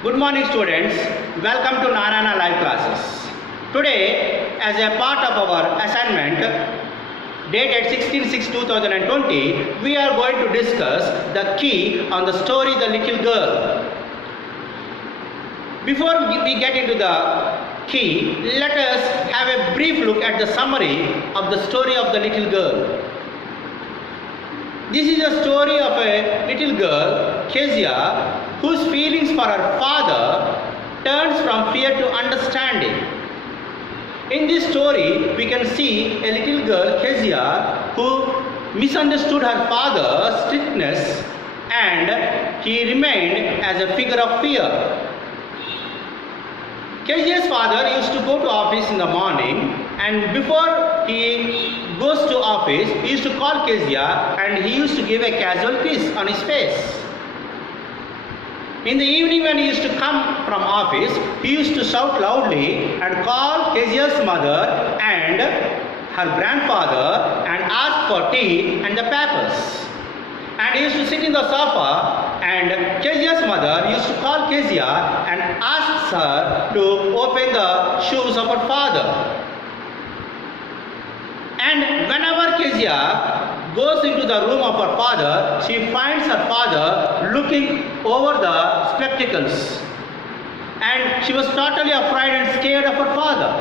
Good morning students, welcome to Narayana live classes. Today, as a part of our assignment dated 16/6/2020, we are going to discuss the key on the story The Little Girl. Before we get into the key, let us have a brief look at the summary of the story of the little girl. This is a story of a little girl, Kezia, whose feelings for her father turns from fear to understanding. In this story, we can see a little girl, Kezia, who misunderstood her father's strictness and he remained as a figure of fear. Kezia's father used to go to office in the morning, and before he goes to office, he used to call Kezia and he used to give a casual kiss on his face. In the evening when he used to come from office, he used to shout loudly and call Kezia's mother and her grandfather and ask for tea and the papers. And he used to sit in the sofa, and Kezia's mother used to call Kezia and ask her to open the shoes of her father. And whenever Kezia goes into the room of her father, she finds her father looking over the spectacles. And she was totally afraid and scared of her father.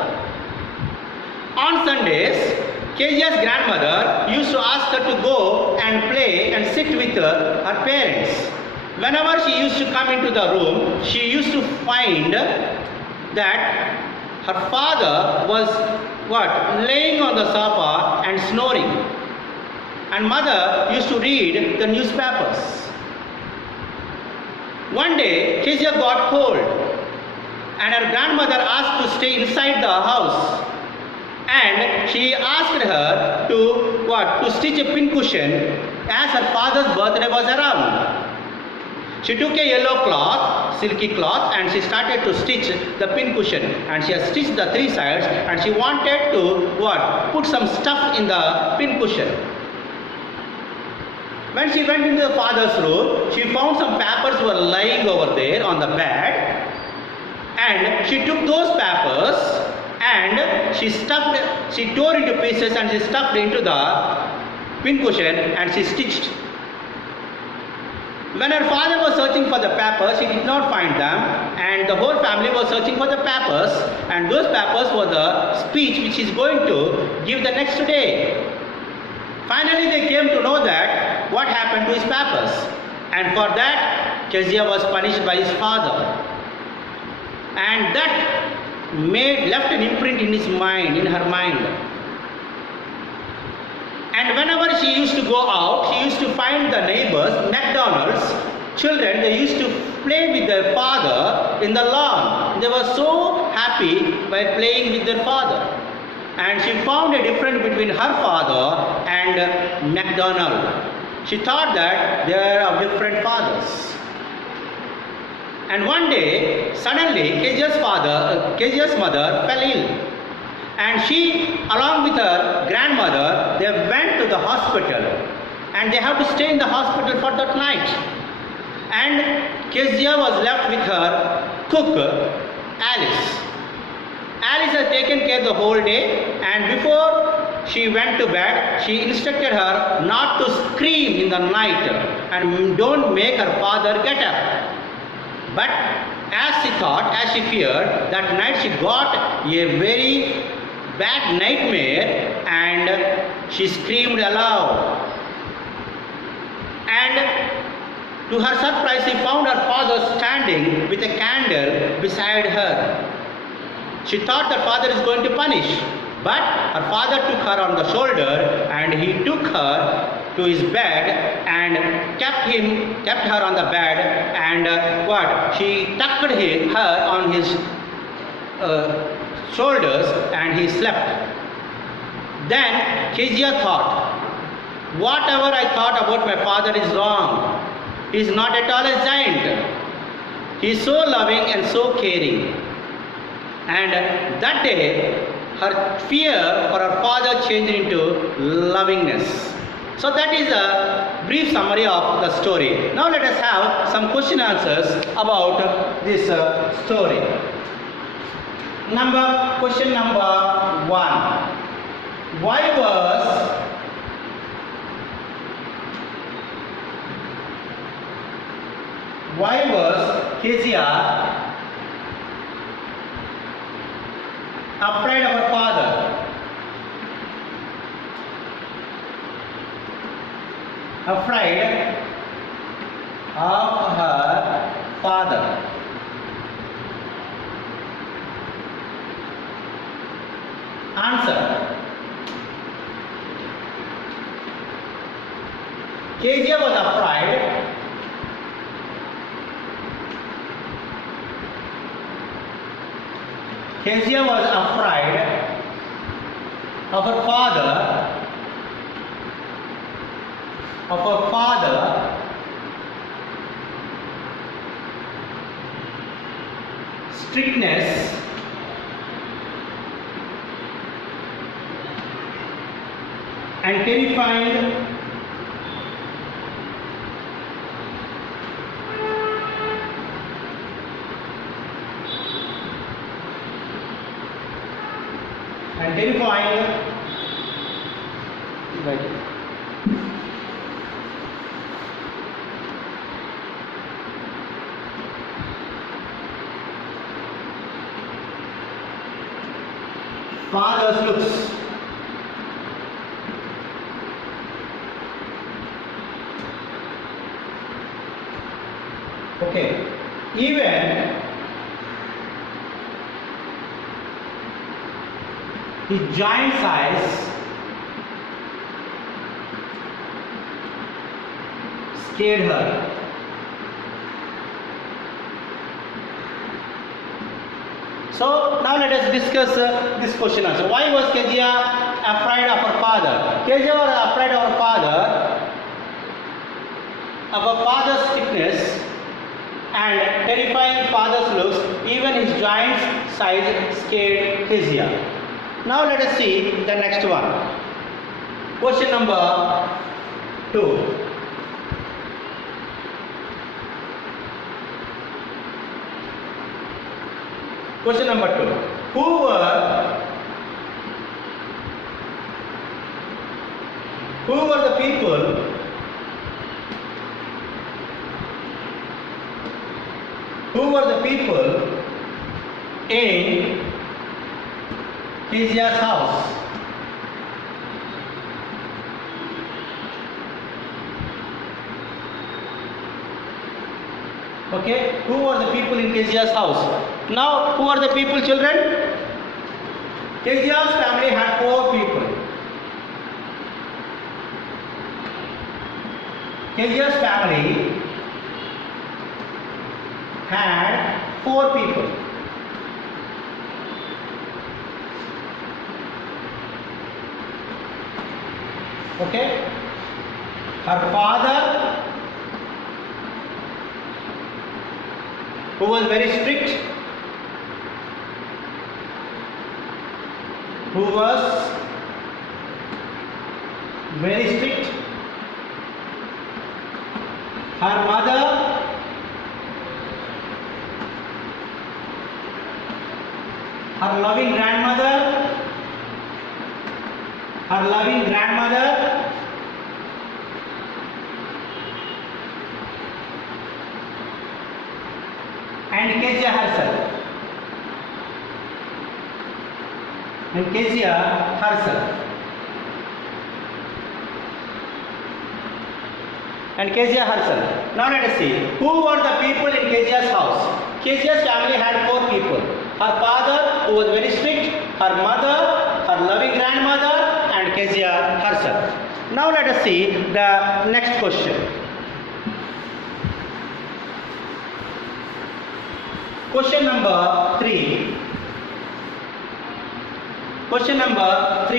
On Sundays, Kezia's grandmother used to ask her to go and play and sit with her parents. Whenever she used to come into the room, she used to find that her father was laying on the sofa and snoring. And mother used to read the newspapers. One day, Kezia got cold and her grandmother asked to stay inside the house. And she asked her to stitch a pincushion as her father's birthday was around. She took a yellow cloth, silky cloth, and she started to stitch the pincushion. And she has stitched the three sides, and she wanted to put some stuff in the pincushion. When she went into the father's room, she found some papers were lying over there on the bed, and she took those papers and she tore into pieces and she stuffed into the pincushion and she stitched. When her father was searching for the papers, he did not find them, and the whole family was searching for the papers, and those papers were the speech which he is going to give the next day. Finally, they came to know that what happened to his papers, and for that, Kezia was punished by his father, and that left an imprint in his mind, in her mind. And whenever she used to go out, she used to find the neighbors, McDonald's children, they used to play with their father in the lawn. They were so happy by playing with their father. And she found a difference between her father and McDonald. She thought that they are of different fathers. And one day, suddenly, Kezia's mother fell ill. And she, along with her grandmother, they went to the hospital. And they have to stay in the hospital for that night. And Kezia was left with her cook, Alice. Alice had taken care the whole day. And before she went to bed, she instructed her not to scream in the night. And don't make her father get up. But as she feared, that night she got a very bad nightmare and she screamed aloud. And to her surprise, she found her father standing with a candle beside her. She thought her father is going to punish, but her father took her on the shoulder and he took her to his bed and kept her on the bed and she tucked her on his shoulders and he slept. Then Kezia thought, whatever I thought about my father is wrong. He is not at all a giant. He is so loving and so caring. And that day her fear for her father changed into lovingness. So that is a brief summary of the story. Now let us have some question answers about this story. Question number 1. Why was Kezia afraid of her father? Afraid of her father. Answer. Kezia was afraid of her father strictness and terrifying father's looks. Okay, even his giant size scared her. So now let us discuss this question answer. Why was Kezia afraid of her father? Kezia was afraid of her father's strictness and terrifying father's looks. Even his giant size scared Kezia. Now let us see the next one. Question number 2. Question number 2. Who were the people in Kezia's house? Okay, who are the people in Kezia's house? Now, who are the people, children? Kezia's family had 4 people. Kezia's family had 4 people. Okay, her father, who was very strict, her mother, her loving grandmother, and Kezia herself. Now let us see. Who were the people in Kezia's house? Kezia's family had 4 people. Her father, who was very strict, her mother, her loving grandmother, and Kezia herself. Now let us see the next question. Question number 3.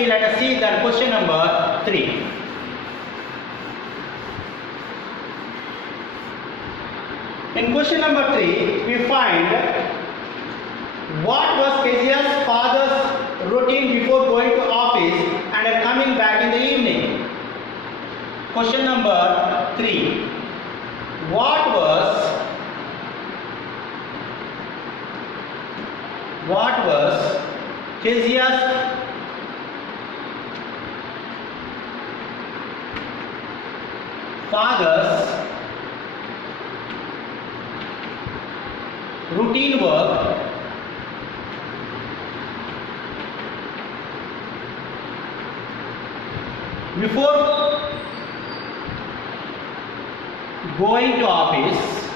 Let us see that question number 3. In question number 3, we find what was Kezia's father's routine before going to office and coming back in the evening. Question number 3. What was Keziah's father's routine work before going to office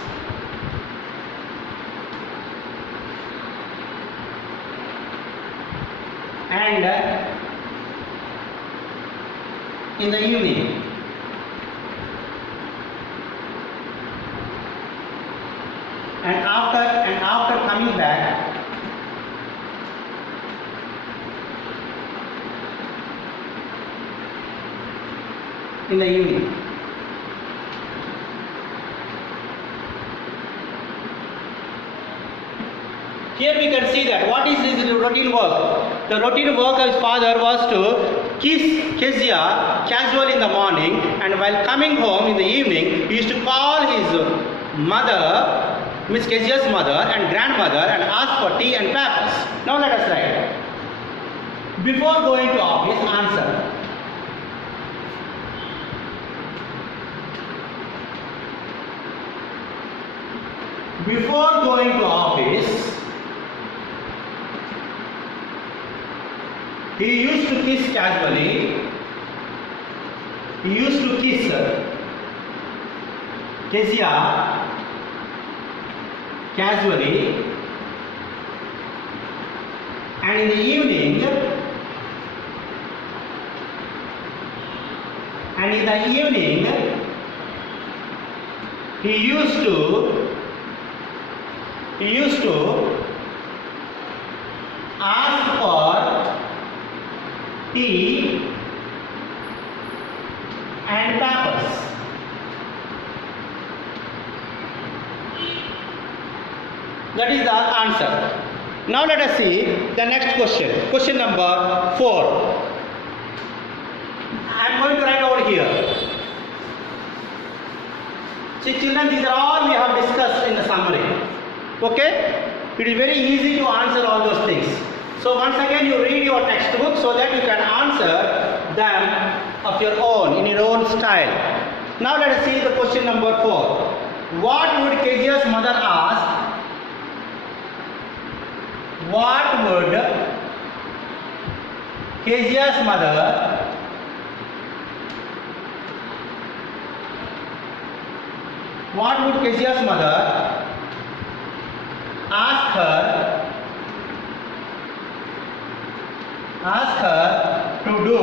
and in the evening? And after coming back in the evening. Here we can see that what is his routine work. The routine work of his father was to kiss Keziah casually in the morning, and while coming home in the evening, he used to call his mother, Miss Keziah's mother and grandmother, and ask for tea and papers. Now let us write. Before going to office, answer. Before going to office, he used to kiss casually. He used to kiss Keziah casually, and in the evening, he used to ask for tea and papers. That is the answer. Now let us see the next question. Question number 4. I am going to write over here. See children, these are all we have discussed in the summary. Okay? It is very easy to answer all those things. So once again you read your textbook so that you can answer them of your own, in your own style. Now let us see the question number 4. What would Keziah's mother ask? What would Keziah's mother ask her to do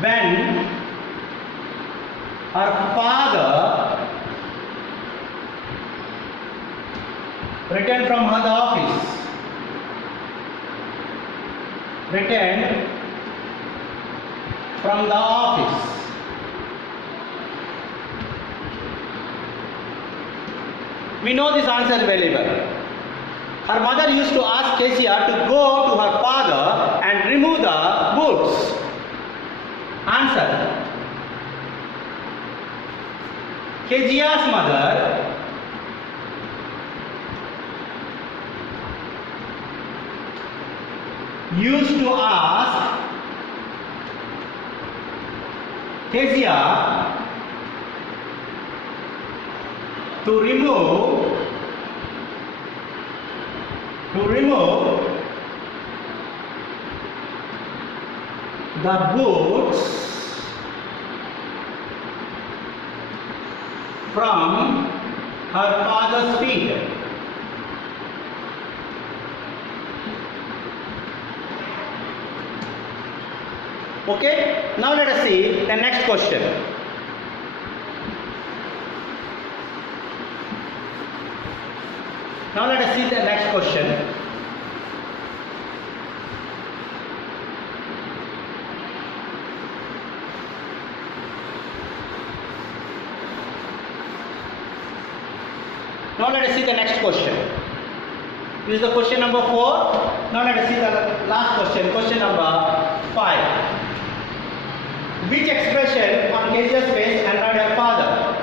when her father returned from the office? We know this answer very well. Her mother used to ask Keziah to go to her father and remove the boots. Answer. Keziah's mother used to ask Keziah to remove the boots from her father's feet. Okay, now let us see the next question. Now let us see the next question. Now let us see the next question. This is the question number 4. Now let us see the last question, question number 5. Which expression on Kezia's face annoyed her father?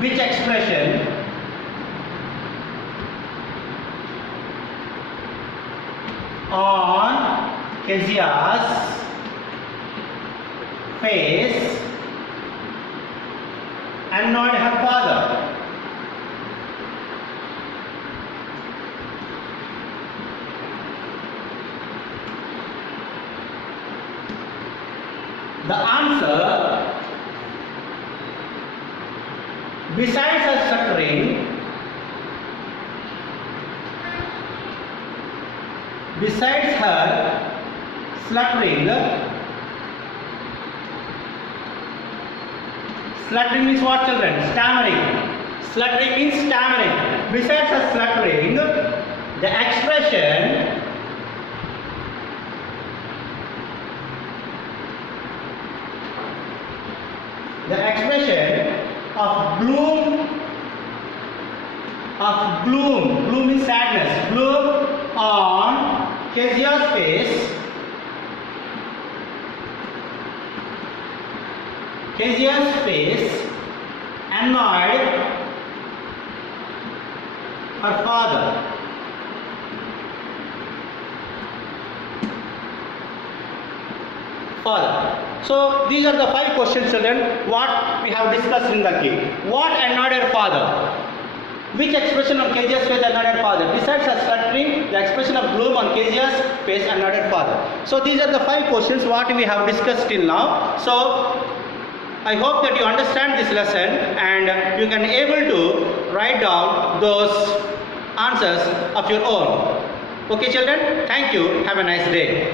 Which expression on Kezia's face annoyed her father? The answer, besides her stuttering, sluttering means what, children? Stammering. Sluttering means stammering. Besides her sluttering, the expression of gloom means sadness, gloom on Kezia's face, annoyed her father. So these are the 5 questions, children, what we have discussed in the key. What annoyed her father? Which expression on Kezia's face annoyed her father? Besides her stuttering, the expression of gloom on Kezia's face annoyed her father. So these are the 5 questions what we have discussed till now. So I hope that you understand this lesson and you can able to write down those answers of your own. Okay, children, thank you. Have a nice day.